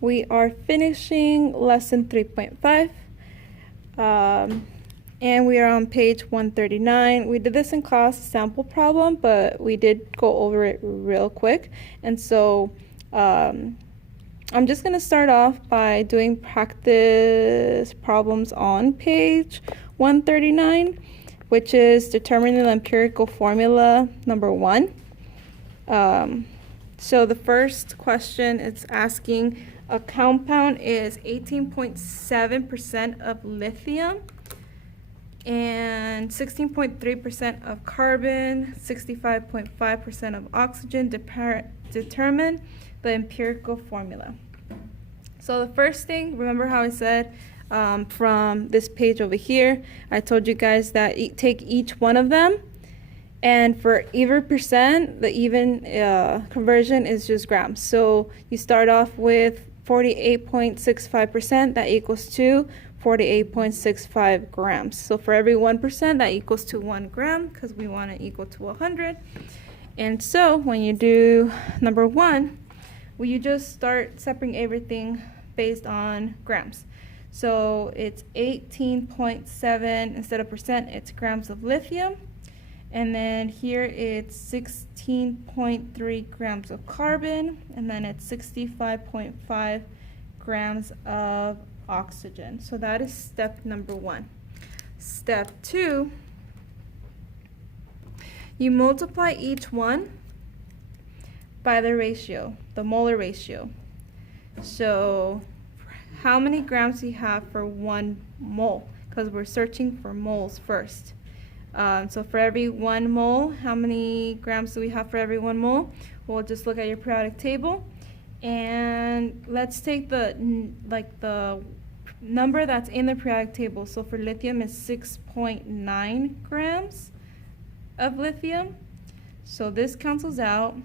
We are finishing lesson 3.5. And we are on page 139. We did this in class, sample problem, but we did go over it real quick. And so I'm just going to start off by doing practice problems on page 139, which is determining the empirical formula number 1. So the first question is asking a compound is 18.7% of lithium and 16.3% of carbon, 65.5% of oxygen. Determine the empirical formula. So the first thing, remember how I said from this page over here, I told you guys that take each one of them, and for even percent, the even conversion is just grams. So you start off with 48.65%, that equals to 48.65 grams. So for every 1%, that equals to 1 gram, because we want it equal to 100. And so when you do number 1, well, you just start separating everything based on grams. So it's 18.7, instead of percent, it's grams of lithium. And then here it's 16.3 grams of carbon, and then it's 65.5 grams of oxygen. So that is step number 1. Step 2, you multiply each one by the ratio, the molar ratio. So how many grams do you have for 1 mole? Because we're searching for moles first. So for every 1 mole, how many grams do we have for every 1 mole? We'll just look at your periodic table, and let's take the number that's in the periodic table. So for lithium is 6.9 grams of lithium. So this cancels out.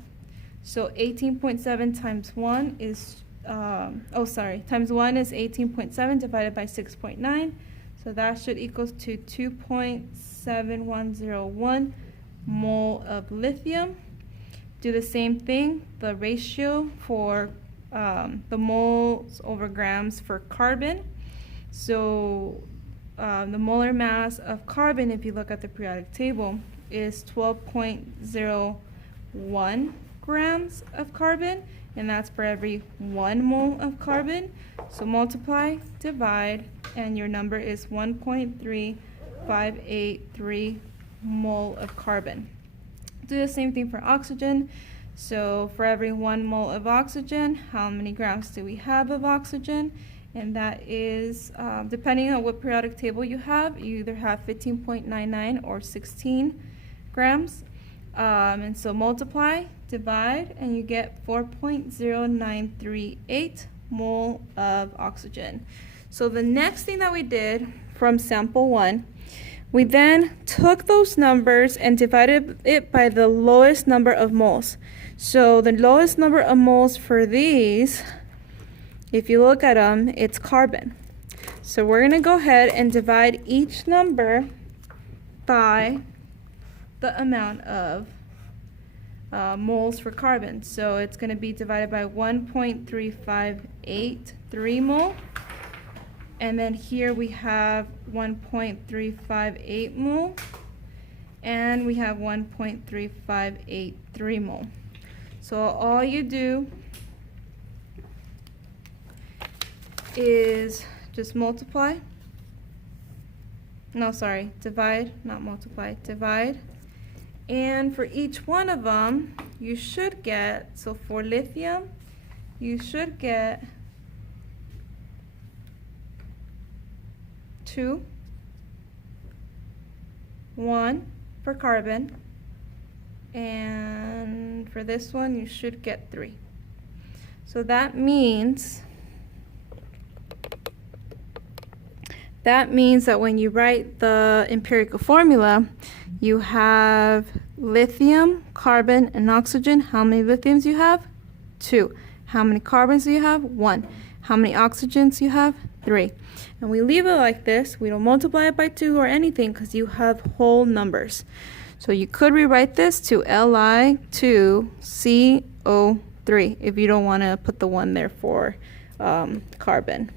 So 18.7 times 1 is times 1 is 18.7 divided by 6.9. So that should equal to 2.7101 mole of lithium. Do the same thing, the ratio for the moles over grams for carbon. So the molar mass of carbon, if you look at the periodic table, is 12.01 grams of carbon, and that's for every 1 mole of carbon. So multiply, divide, and your number is 1.3583 mole of carbon. Do the same thing for oxygen. So for every 1 mole of oxygen, how many grams do we have of oxygen? And that is, depending on what periodic table you either have 15.99 or 16 grams. And so multiply, divide, and you get 4.0938 mole of oxygen. So the next thing that we did from sample 1, we then took those numbers and divided it by the lowest number of moles. So the lowest number of moles for these, if you look at them, it's carbon. So we're going to go ahead and divide each number by the amount of moles for carbon. So it's going to be divided by 1.3583 mole. And then here we have 1.358 mole. And we have 1.3583 mole. So all you do is just multiply. No, sorry, divide, not multiply, divide. And for each one of them, you should get, so for lithium, you should get 2, 1 for carbon, and for this one, you should get 3. So that means that when you write the empirical formula, you have lithium, carbon, and oxygen. How many lithiums you have? 2. How many carbons do you have? 1. How many oxygens do you have? 3. And we leave it like this. We don't multiply it by 2 or anything because you have whole numbers. So you could rewrite this to Li2CO 3 if you don't want to put the 1 there for carbon.